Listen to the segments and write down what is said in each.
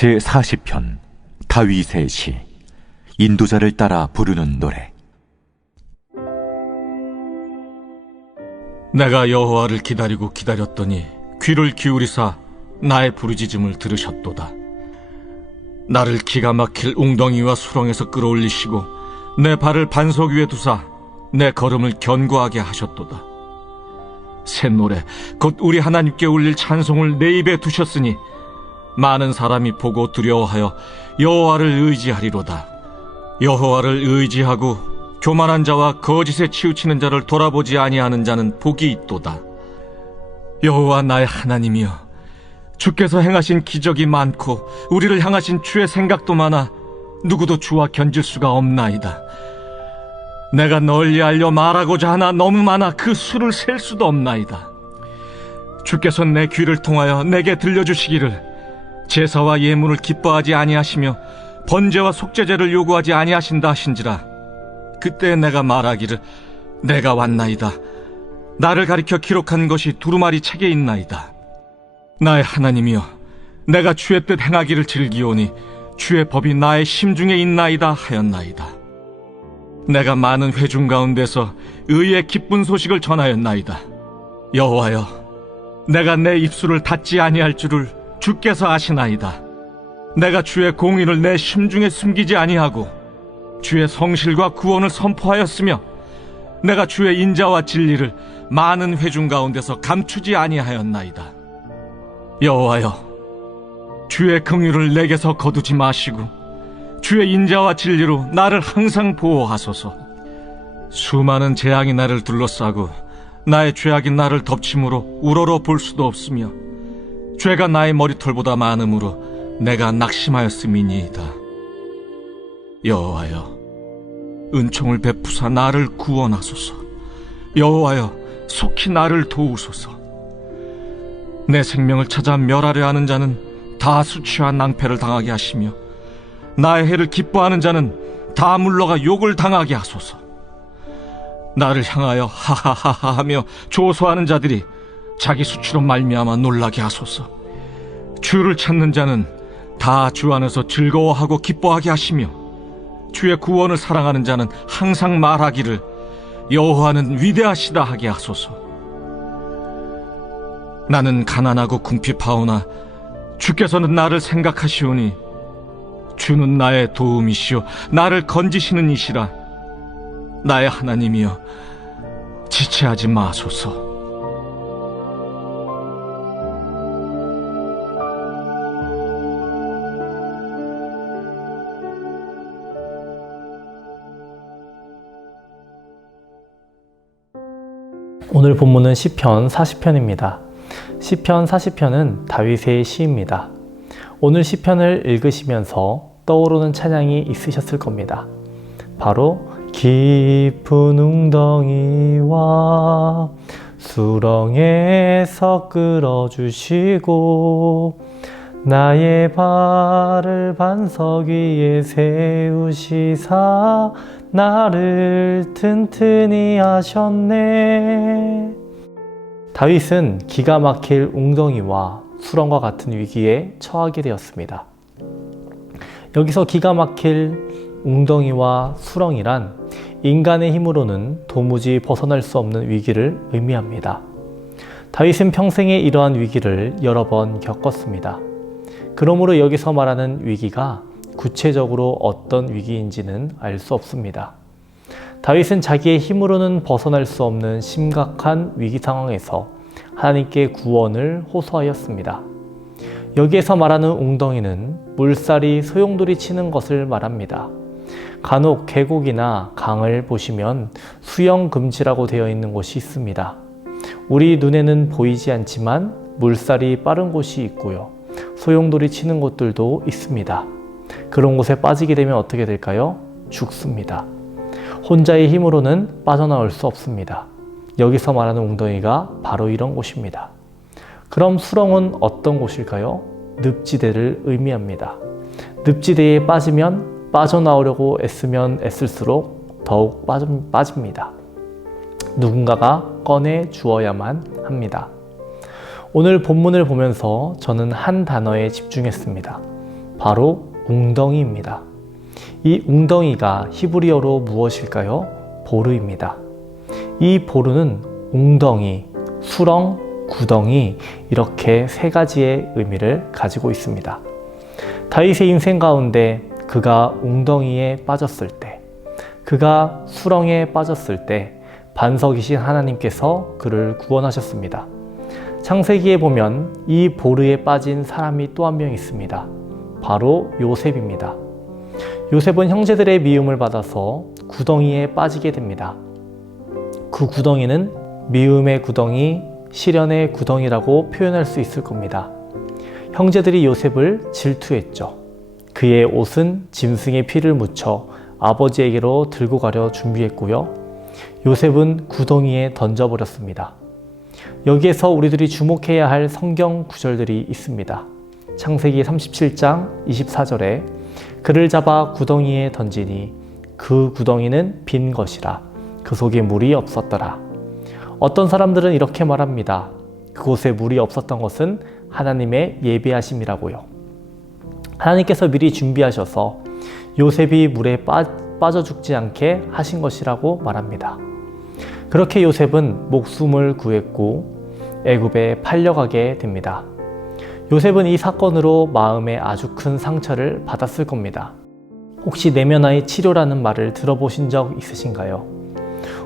제40편 다윗의 시. 인도자를 따라 부르는 노래. 내가 여호와를 기다리고 기다렸더니 귀를 기울이사 나의 부르짖음을 들으셨도다. 나를 기가 막힐 웅덩이와 수렁에서 끌어올리시고 내 발을 반석 위에 두사 내 걸음을 견고하게 하셨도다. 새 노래 곧 우리 하나님께 울릴 찬송을 내 입에 두셨으니 많은 사람이 보고 두려워하여 여호와를 의지하리로다. 여호와를 의지하고 교만한 자와 거짓에 치우치는 자를 돌아보지 아니하는 자는 복이 있도다. 여호와 나의 하나님이여, 주께서 행하신 기적이 많고 우리를 향하신 주의 생각도 많아 누구도 주와 견질 수가 없나이다. 내가 널리 알려 말하고자 하나 너무 많아 그 수를 셀 수도 없나이다. 주께서 내 귀를 통하여 내게 들려주시기를 제사와 예물을 기뻐하지 아니하시며 번제와 속죄제를 요구하지 아니하신다 하신지라. 그때 내가 말하기를 내가 왔나이다. 나를 가리켜 기록한 것이 두루마리 책에 있나이다. 나의 하나님이여, 내가 주의 뜻 행하기를 즐기오니 주의 법이 나의 심중에 있나이다 하였나이다. 내가 많은 회중 가운데서 의의 기쁜 소식을 전하였나이다. 여호와여, 내가 내 입술을 닫지 아니할 줄을 주께서 아시나이다. 내가 주의 공의를 내 심중에 숨기지 아니하고 주의 성실과 구원을 선포하였으며 내가 주의 인자와 진리를 많은 회중 가운데서 감추지 아니하였나이다. 여호와여, 주의 긍휼을 내게서 거두지 마시고 주의 인자와 진리로 나를 항상 보호하소서. 수많은 재앙이 나를 둘러싸고 나의 죄악이 나를 덮침으로 우러러 볼 수도 없으며 죄가 나의 머리털보다 많음으로 내가 낙심하였음이니이다. 여호와여, 은총을 베푸사 나를 구원하소서. 여호와여, 속히 나를 도우소서. 내 생명을 찾아 멸하려 하는 자는 다 수치와 낭패를 당하게 하시며 나의 해를 기뻐하는 자는 다 물러가 욕을 당하게 하소서. 나를 향하여 하하하하 하며 조소하는 자들이 자기 수치로 말미암아 놀라게 하소서. 주를 찾는 자는 다 주 안에서 즐거워하고 기뻐하게 하시며 주의 구원을 사랑하는 자는 항상 말하기를 여호와는 위대하시다 하게 하소서. 나는 가난하고 궁핍하오나 주께서는 나를 생각하시오니 주는 나의 도움이시오 나를 건지시는 이시라. 나의 하나님이여, 지체하지 마소서. 오늘 본문은 시편 40편입니다. 시편 40편은 다윗의 시입니다. 오늘 시편을 읽으시면서 떠오르는 찬양이 있으셨을 겁니다. 바로 깊은 웅덩이와 수렁에서 끌어주시고 나의 발을 반석 위에 세우시사 나를 튼튼히 하셨네. 다윗은 기가 막힐 웅덩이와 수렁과 같은 위기에 처하게 되었습니다. 여기서 기가 막힐 웅덩이와 수렁이란 인간의 힘으로는 도무지 벗어날 수 없는 위기를 의미합니다. 다윗은 평생에 이러한 위기를 여러 번 겪었습니다. 그러므로 여기서 말하는 위기가 구체적으로 어떤 위기인지는 알 수 없습니다. 다윗은 자기의 힘으로는 벗어날 수 없는 심각한 위기 상황에서 하나님께 구원을 호소하였습니다. 여기에서 말하는 웅덩이는 물살이 소용돌이 치는 것을 말합니다. 간혹 계곡이나 강을 보시면 수영 금지라고 되어 있는 곳이 있습니다. 우리 눈에는 보이지 않지만 물살이 빠른 곳이 있고요. 소용돌이 치는 곳들도 있습니다. 그런 곳에 빠지게 되면 어떻게 될까요? 죽습니다. 혼자의 힘으로는 빠져나올 수 없습니다. 여기서 말하는 웅덩이가 바로 이런 곳입니다. 그럼 수렁은 어떤 곳일까요? 늪지대를 의미합니다. 늪지대에 빠지면 빠져나오려고 애쓰면 애쓸수록 더욱 빠집니다. 누군가가 꺼내 주어야만 합니다. 오늘 본문을 보면서 저는 한 단어에 집중했습니다. 바로 웅덩이입니다. 이 웅덩이가 히브리어로 무엇일까요? 보르입니다. 이 보르는 웅덩이, 수렁, 구덩이 이렇게 세 가지의 의미를 가지고 있습니다. 다윗의 인생 가운데 그가 웅덩이에 빠졌을 때, 그가 수렁에 빠졌을 때 반석이신 하나님께서 그를 구원하셨습니다. 창세기에 보면 이 보르에 빠진 사람이 또 한 명 있습니다. 바로 요셉입니다. 요셉은 형제들의 미움을 받아서 구덩이에 빠지게 됩니다. 그 구덩이는 미움의 구덩이, 시련의 구덩이라고 표현할 수 있을 겁니다. 형제들이 요셉을 질투했죠. 그의 옷은 짐승의 피를 묻혀 아버지에게로 들고 가려 준비했고요. 요셉은 구덩이에 던져버렸습니다. 여기에서 우리들이 주목해야 할 성경 구절들이 있습니다. 창세기 37장 24절에 그를 잡아 구덩이에 던지니 그 구덩이는 빈 것이라 그 속에 물이 없었더라. 어떤 사람들은 이렇게 말합니다. 그곳에 물이 없었던 것은 하나님의 예비하심이라고요. 하나님께서 미리 준비하셔서 요셉이 물에 빠져 죽지 않게 하신 것이라고 말합니다. 그렇게 요셉은 목숨을 구했고 애굽에 팔려가게 됩니다. 요셉은 이 사건으로 마음에 아주 큰 상처를 받았을 겁니다. 혹시 내면화의 치료라는 말을 들어보신 적 있으신가요?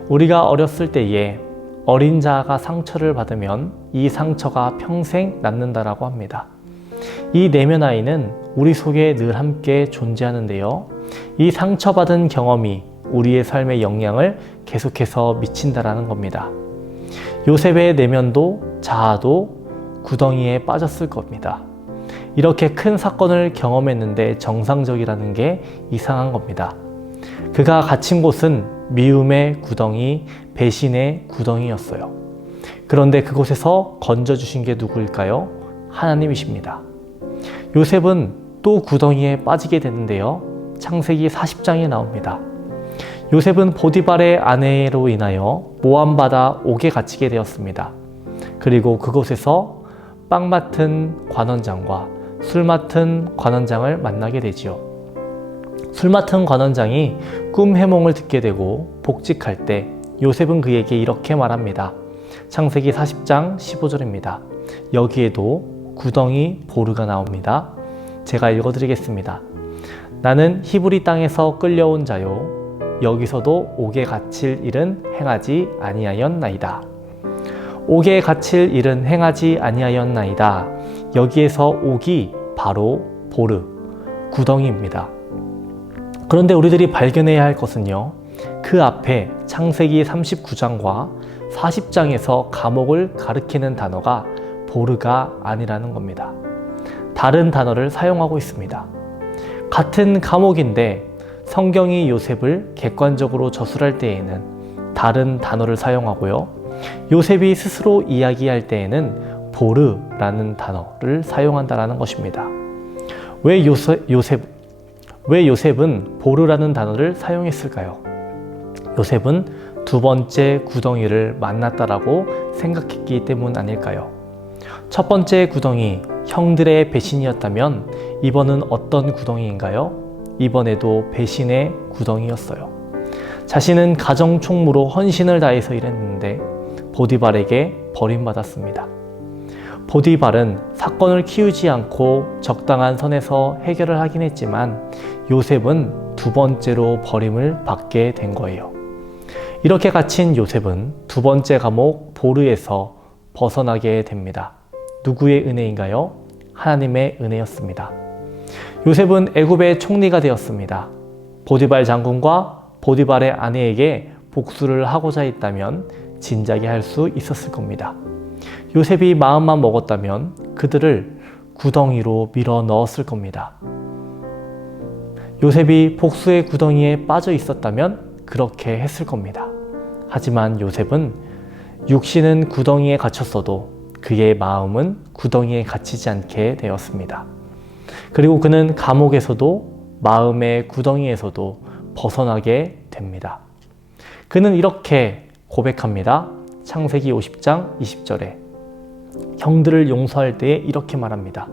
우리가 어렸을 때에 어린 자가 상처를 받으면 이 상처가 평생 낫는다라고 합니다. 이 내면아이는 우리 속에 늘 함께 존재하는데요. 이 상처받은 경험이 우리의 삶의 영향을 계속해서 미친다라는 겁니다. 요셉의 내면도 자아도 구덩이에 빠졌을 겁니다. 이렇게 큰 사건을 경험했는데 정상적이라는 게 이상한 겁니다. 그가 갇힌 곳은 미움의 구덩이, 배신의 구덩이였어요. 그런데 그곳에서 건져주신 게 누구일까요? 하나님이십니다. 요셉은 또 구덩이에 빠지게 되는데요. 창세기 40장에 나옵니다. 요셉은 보디발의 아내로 인하여 모함받아 옥에 갇히게 되었습니다. 그리고 그곳에서 빵 맡은 관원장과 술 맡은 관원장을 만나게 되지요. 술 맡은 관원장이 꿈 해몽을 듣게 되고 복직할 때 요셉은 그에게 이렇게 말합니다. 창세기 40장 15절입니다. 여기에도 구덩이 보르가 나옵니다. 제가 읽어드리겠습니다. 나는 히브리 땅에서 끌려온 자요 여기서도 옥에 갇힐 일은 행하지 아니하였나이다. 옥에 갇힐 일은 행하지 아니하였나이다. 여기에서 옥이 바로 보르, 구덩이입니다. 그런데 우리들이 발견해야 할 것은요. 그 앞에 창세기 39장과 40장에서 감옥을 가리키는 단어가 보르가 아니라는 겁니다. 다른 단어를 사용하고 있습니다. 같은 감옥인데 성경이 요셉을 객관적으로 저술할 때에는 다른 단어를 사용하고요. 요셉이 스스로 이야기할 때에는 보르라는 단어를 사용한다는 것입니다. 왜 요셉은 보르라는 단어를 사용했을까요? 요셉은 두 번째 구덩이를 만났다라고 생각했기 때문 아닐까요? 첫 번째 구덩이, 형들의 배신이었다면 이번은 어떤 구덩이인가요? 이번에도 배신의 구덩이였어요. 자신은 가정총무로 헌신을 다해서 일했는데 보디발에게 버림받았습니다. 보디발은 사건을 키우지 않고 적당한 선에서 해결을 하긴 했지만 요셉은 두 번째로 버림을 받게 된 거예요. 이렇게 갇힌 요셉은 두 번째 감옥 보르에서 벗어나게 됩니다. 누구의 은혜인가요? 하나님의 은혜였습니다. 요셉은 애굽의 총리가 되었습니다. 보디발 장군과 보디발의 아내에게 복수를 하고자 했다면 진작에 할 수 있었을 겁니다. 요셉이 마음만 먹었다면 그들을 구덩이로 밀어 넣었을 겁니다. 요셉이 복수의 구덩이에 빠져 있었다면 그렇게 했을 겁니다. 하지만 요셉은 육신은 구덩이에 갇혔어도 그의 마음은 구덩이에 갇히지 않게 되었습니다. 그리고 그는 감옥에서도 마음의 구덩이에서도 벗어나게 됩니다. 그는 이렇게 고백합니다. 창세기 50장 20절에 형들을 용서할 때에 이렇게 말합니다.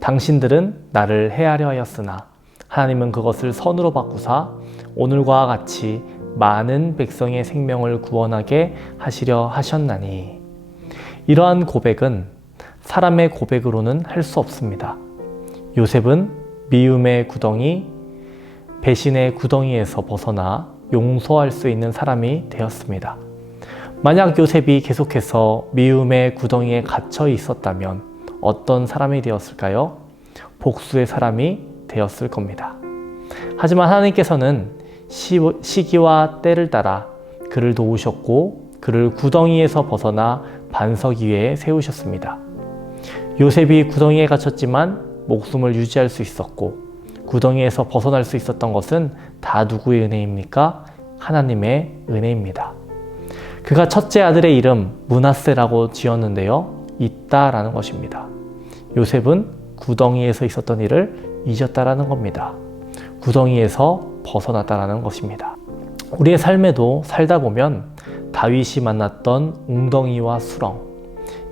당신들은 나를 해하려 하였으나 하나님은 그것을 선으로 바꾸사 오늘과 같이 많은 백성의 생명을 구원하게 하시려 하셨나니. 이러한 고백은 사람의 고백으로는 할 수 없습니다. 요셉은 미움의 구덩이, 배신의 구덩이에서 벗어나 용서할 수 있는 사람이 되었습니다. 만약 요셉이 계속해서 미움의 구덩이에 갇혀 있었다면 어떤 사람이 되었을까요? 복수의 사람이 되었을 겁니다. 하지만 하나님께서는 시기와 때를 따라 그를 도우셨고 그를 구덩이에서 벗어나 반석 위에 세우셨습니다. 요셉이 구덩이에 갇혔지만 목숨을 유지할 수 있었고 구덩이에서 벗어날 수 있었던 것은 다 누구의 은혜입니까? 하나님의 은혜입니다. 그가 첫째 아들의 이름 므낫세라고 지었는데요. 있다라는 것입니다. 요셉은 구덩이에서 있었던 일을 잊었다라는 겁니다. 구덩이에서 벗어났다라는 것입니다. 우리의 삶에도 살다 보면 다윗이 만났던 웅덩이와 수렁,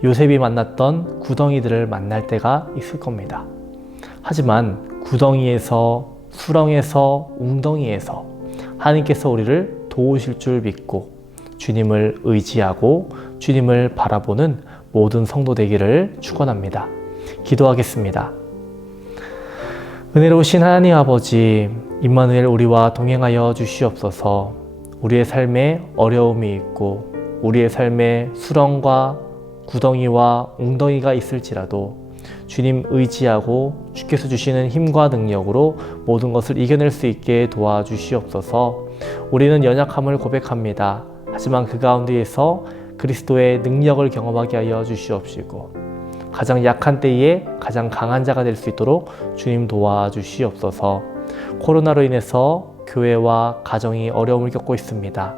요셉이 만났던 구덩이들을 만날 때가 있을 겁니다. 하지만 구덩이에서, 수렁에서, 웅덩이에서 하나님께서 우리를 도우실 줄 믿고 주님을 의지하고 주님을 바라보는 모든 성도 되기를 축원합니다. 기도하겠습니다. 은혜로우신 하나님 아버지, 임마누엘 우리와 동행하여 주시옵소서. 우리의 삶에 어려움이 있고 우리의 삶에 수렁과 구덩이와 웅덩이가 있을지라도 주님 의지하고 주께서 주시는 힘과 능력으로 모든 것을 이겨낼 수 있게 도와주시옵소서. 우리는 연약함을 고백합니다. 하지만 그 가운데에서 그리스도의 능력을 경험하게 하여 주시옵시고 가장 약한 때에 가장 강한 자가 될 수 있도록 주님 도와주시옵소서. 코로나로 인해서 교회와 가정이 어려움을 겪고 있습니다.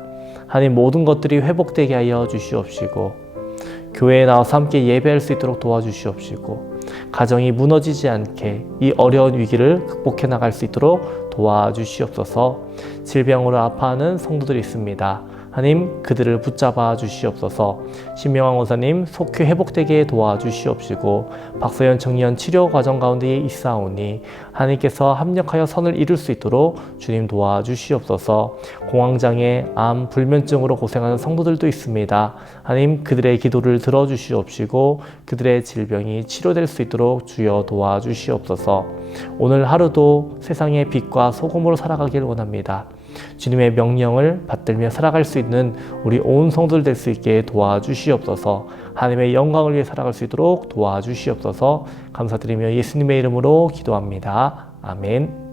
하나님 모든 것들이 회복되게 하여 주시옵시고 교회에 나와서 함께 예배할 수 있도록 도와주시옵시고 가정이 무너지지 않게 이 어려운 위기를 극복해 나갈 수 있도록 도와주시옵소서. 질병으로 아파하는 성도들이 있습니다. 하나님 그들을 붙잡아 주시옵소서. 신명환 원사님 속히 회복되게 도와주시옵시고 박서연 청년 치료 과정 가운데 있사오니 하나님께서 합력하여 선을 이룰 수 있도록 주님 도와주시옵소서. 공황장애, 암, 불면증으로 고생하는 성도들도 있습니다. 하나님 그들의 기도를 들어주시옵시고 그들의 질병이 치료될 수 있도록 주여 도와주시옵소서. 오늘 하루도 세상의 빛과 소금으로 살아가길 원합니다. 주님의 명령을 받들며 살아갈 수 있는 우리 온 성도들 될 수 있게 도와주시옵소서. 하나님의 영광을 위해 살아갈 수 있도록 도와주시옵소서. 감사드리며 예수님의 이름으로 기도합니다. 아멘.